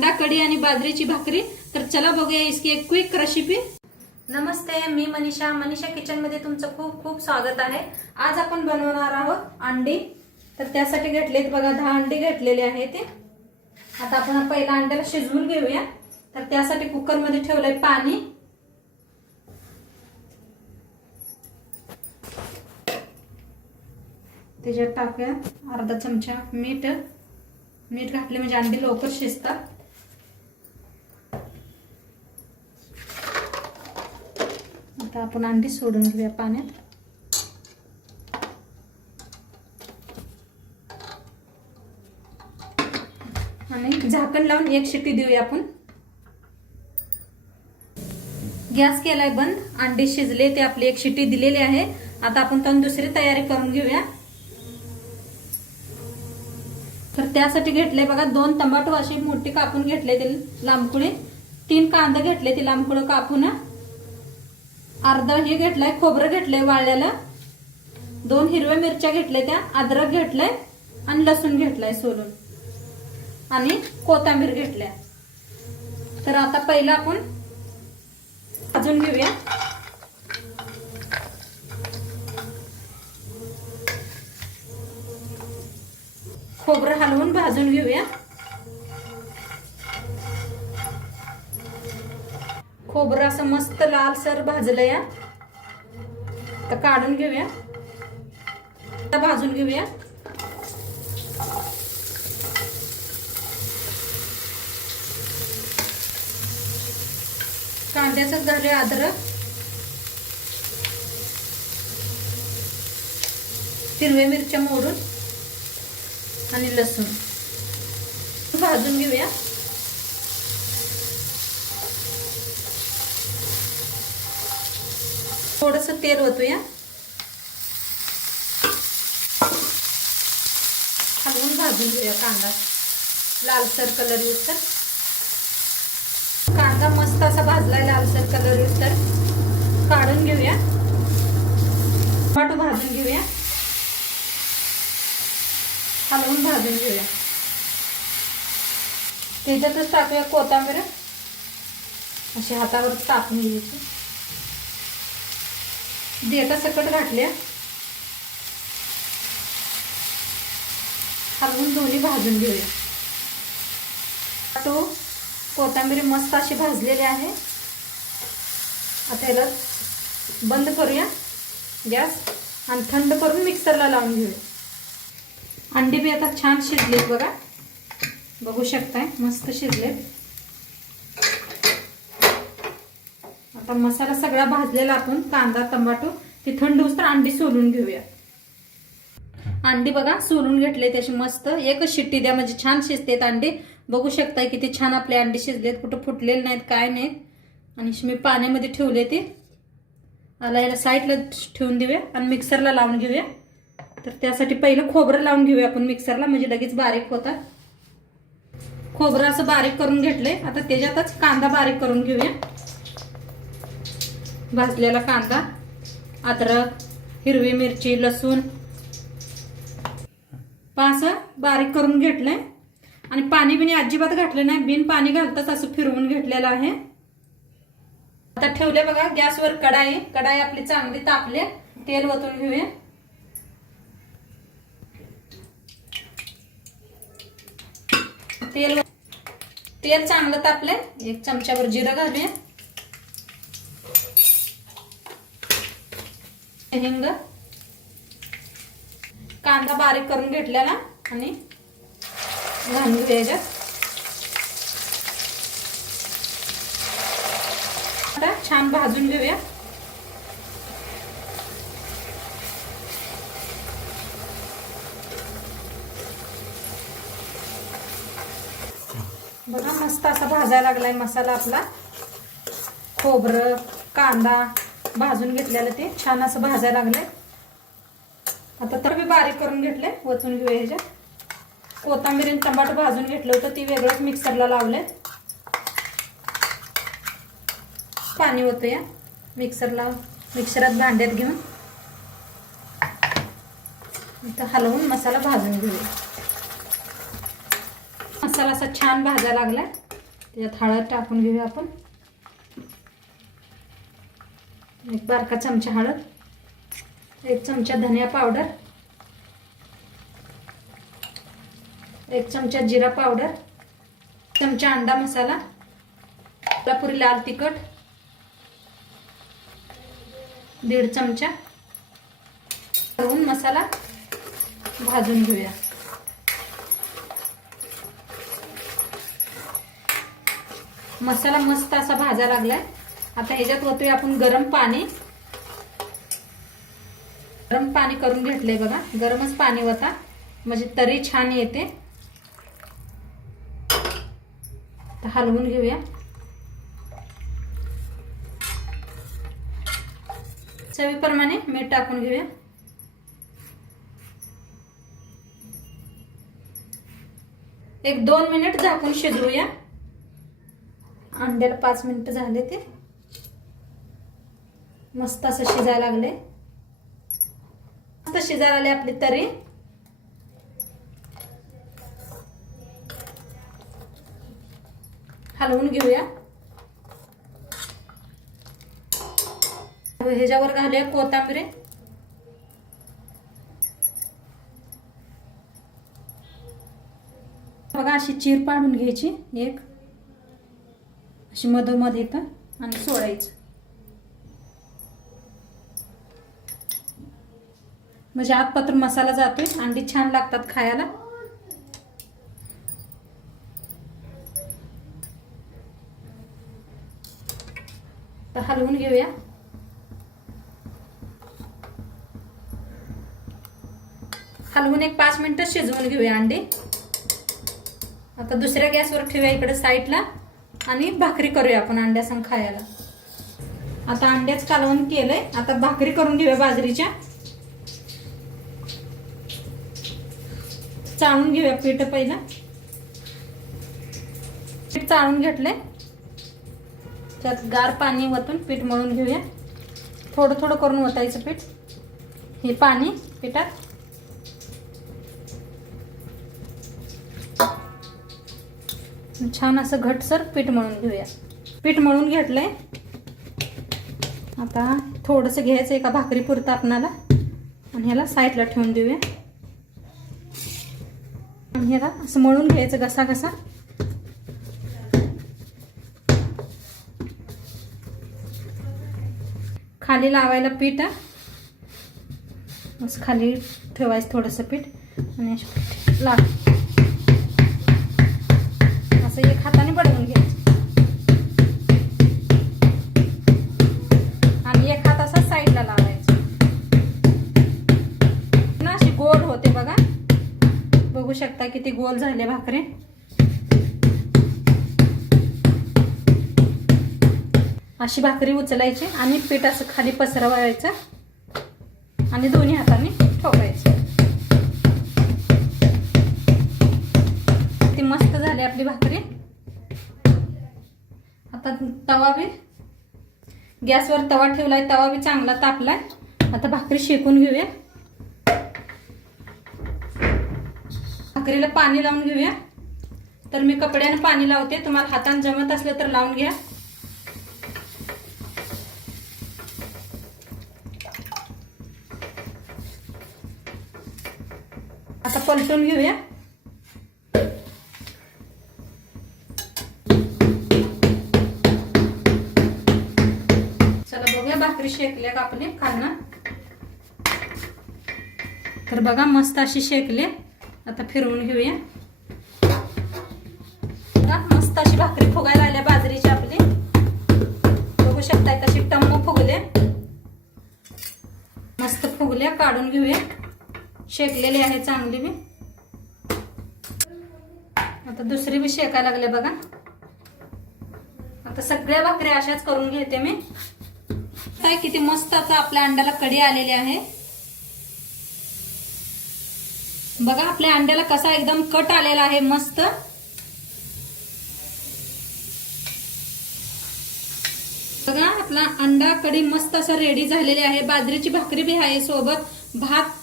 अंडा कढी आणि बाजरीची भाकरी। तर चला बघूया इसकी एक क्विक रेसिपी। नमस्ते, मी मनीषा किचन मध्ये तुमचं खूप खूप स्वागत आहे। आज आपण बनवणार आहोत अंडी। तर त्यासाठी घेतलेत बघा 10 अंडी घेतलेले आहेत। आता आपण पहिला अंड्याला शिजवून घेऊया। तर त्यासाठी कुकर मध्ये ठेवलंय पाणी। त्याच्यात टाकूया अर्धा चमचा मीठ घातले म्हणजे अंडी लवकर शिजतात। आता आपण अंडी सोडून घेऊया पाण्यात। आणि झाकण लावून एक शिट्टी देऊया आपण। गॅस केलाय बंद। अंडे शिजले ते आपली एक शिट्टी दिलेली आहे। आता आपण त्यान दुसरी तयारी करून घेऊया। तर त्यासाठी घेतले बघा 2 टमाटो अशी मोठी कापून घेतले ते लांबकुळे, 3 कांदा घेतले ते लांबकुळे कापून, अर्धा हे घेतलाय खोबरं घेतलंय वाळलेलं, 2 हिरव्या मिरच्या घेतल्या त्या, अद्रक घेतलंय आणि लसूण घेतलाय सोलून, आणि कोथिंबीर घेतल्या। तर आता पहिला आपण भाजून घेऊया। खोबरं हलवून भाजून घेऊया। खोबरं असं मस्त लालसर भाजलं या। तर काढून घेऊया, भाजून घेऊया। कांद्याचं घालूया अद्रक, हिरव्या मिरच्या मोडून आणि लसूण भाजून घेऊया। थोडंसं तेल ओतूया, हलवून भाजून घेऊया कांदा लालसर कलर येऊस्तर। कांदा मस्त असा भाजलाय लालसर कलर येऊस्तर काढून घेऊया। टमाटो भाजून घेऊया, हलवून भाजून घेऊया। त्याच्यातच टाकूया कोथिंबीर, अशी हातावर टाकून घ्यायची। देठा सकट घातल्या, हलवून दोन्ही भाजून घेऊया। तो कोथिंबीर मस्त अशी भाजलेली आहे। आता याला बंद करूया गॅस आणि थंड करून मिक्सरला लावून घेऊया। अंडी बी आता छान शिजलेत बघा, बघू शकताय मस्त शिजलेत। आता मसाला सगळा भाजलेला आपण कांदा टमाटो ते थंड होऊस्तर अंडी सोलून घेऊया। अंडी बघा सोलून घेतले त्याची मस्त एकच शिट्टी द्या म्हणजे छान शिजतेत अंडी। बघू शकताय किती छान आपले अंडी शिजलेत, कुठं फुटलेले नाहीत काय नाहीत। आणि मी पाण्यामध्ये ठेवले ते आला याला साईडला ठेवून देऊया आणि मिक्सरला लावून घेऊया। तर त्यासाठी पहिलं खोबरं लावून घेऊया आपण मिक्सरला, म्हणजे लगेच बारीक होतात। खोबरं असं बारीक करून घेतलंय। आता त्याच्यातच कांदा बारीक करून घेऊया। भाजलेला कांदा, अद्रक, हिरवी मिरची, लसूण असं बारीक करून घेतलंय। आणि पाणी बिनी अजिबात घातलं नाही, बिन पाणी घालताच असं फिरवून घेतलेलं आहे। आता ठेवले बघा गॅसवर कढाई आपली चांगली तापले, तेल ओतून घेऊया। तेल चांगलं तापले, 1 चमचाभर जिरं घालूया, हिंग, कांदा बारीक करून घेतलेला आणि घालून घेऊया याच्यात। आता छान भाजून घेऊया। बघा मस्त असा भाजायला लागलाय मसाला आपला। खोबरं कांदा भाजून घेतलेलं ते छान असं भाजायला लागलंय। आता तर मी बारीक करून घेतले, वचून घेऊया ह्याच्यात। कोथिंबीर आणि टमाटर भाजून घेतलं होतं ती वेगळंच मिक्सरला लावलंय। पाणी ओतूया मिक्सरात भांड्यात घेऊन इथं हलवून मसाला भाजून घेऊया। मसाला असा छान भाजायला लागलाय। त्यात हळद टाकून घेऊया आपण. एक बारका चमचा हळद, 1 चमचा धनिया पावडर, 1 चमचा जिरा पावडर, चमचा अंडा मसाला, कोल्हापुरी लाल तिखट 1.5 चमचा घालून मसाला भाजून घेऊया. मसाला मस्त असा भाजा लागलाय. आता ह्याच्यात ओतूया आपण गरम पाणी. गरम पाणी करून घेतलंय बघा. गरमच पाणी ओता म्हणजे तरी छान येते. तर हलवून घेऊया. चवीप्रमाणे मीठ टाकून घेऊया. एक 2 मिनिट झाकून शिजवूया. अंड्याला 5 मिनिट झाले. ते मस्त असं शिजायला लागले. मस्त शिजायला आले आपली तरी. हलवून घेऊया. ह्याच्यावर घालूया कोथिंबीर. बघा अशी चीर पाडून घ्यायची एक, अशी मधोमध येतं आणि सोडायचं. म्हणजे आतपातून मसाला जातोय. अंडी छान लागतात खायला. तर हलवून घेऊया. हलवून एक 5 मिनिटं शिजवून घेऊया अंडी. आता दुसऱ्या गॅसवर ठेवूया इकडे साईडला आणि भाकरी करूया आपण अंड्यासंग खायला. आता अंड्याच कालवण केलंय. आता भाकरी करून घेऊया बाजरीच्या. चाळून घेऊया पीठ. पहिला पीठ चाळून घेतले. त्यात गार पाणी वतून पीठ मळून घेऊया. थोडं थोडं करून वतायचं पीठ. हे पाणी पिठात छान असं घटसर पीठ मळून घेऊया. पीठ मळून घेतलंय. आता थोडंसं घ्यायचं एका भाकरी पुरतं आपणाला आणि ह्याला साईडला ठेवून देऊया. आणि ह्याला असं मळून घ्यायचं घसा घसा. खाली लावायला पीठ असं खाली ठेवायचं थोडंसं पीठ आणि लाव असं एक हाताने बडवून घ्यायचं आणि एक हात असा साईडला लावायचा ना. अशी गोल होते बघा. बघू शकता किती गोल झाले भाकरी. अशी भाकरी उचलायची आणि पीठ असं खाली पसरवायचं आणि दोन्ही हाताने ठोकायचं. ती मस्त झाली आपली भाकरी. आता तवा बी गॅसवर तवा ठेवलाय. तवा बी चांगला तापलाय. आता भाकरी शेकून घेऊया. भाकरीला पाणी लावून घेऊया. तर मी कपड्याने पाणी लावते. तुम्हाला हाताने जमत असलं तर लावून घ्या. आता पलटून घेऊया. चला बघूया भाकरी शेकल्या का आपले खालना. तर बघा मस्त अशी शेकले. आता फिरवून घेऊया. मस्त अशी भाकरी फुगायला आल्या बाजरीची आपली. बघू शकताय कशी टम्म फुगले. मस्त फुगल्या. काढून घेऊया. शेकलेली आहे चांगली बी. आता दुसरी बी शेकायला लागले बघा. आता सगळ्या भाकरी अशाच करून घेते मी. काय किती मस्त आता आपल्या अंड्याला कडी आलेली आहे बघा. आपल्या अंड्याला कसा एकदम कट आलेला आहे मस्त. बघा आपला अंडा कढी मस्त असं रेडी झालेली आहे. बाजरीची भाकरी बी आहे सोबत. भात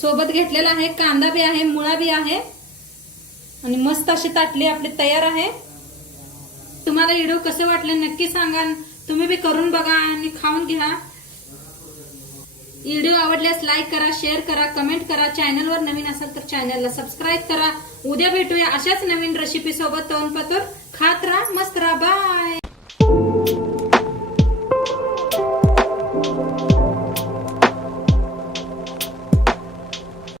सोबत घेतलेला आहे. कांदा बी आहे. मुळा बी आहे आणि मस्त अशी ताटली आपली तयार आहे. तुम्हाला व्हिडिओ कसे वाटले नक्की सांगा. तुम्ही बी करून बघा आणि खाऊन घ्या. व्हिडिओ आवडल्यास लाईक करा, शेअर करा, कमेंट करा. चॅनलवर नवीन असाल तर चॅनलला सबस्क्राईब करा. उद्या भेटूया अशाच नवीन रेसिपी सोबत. तोंडपातोर खात राहा, मस्त राहा. बाय.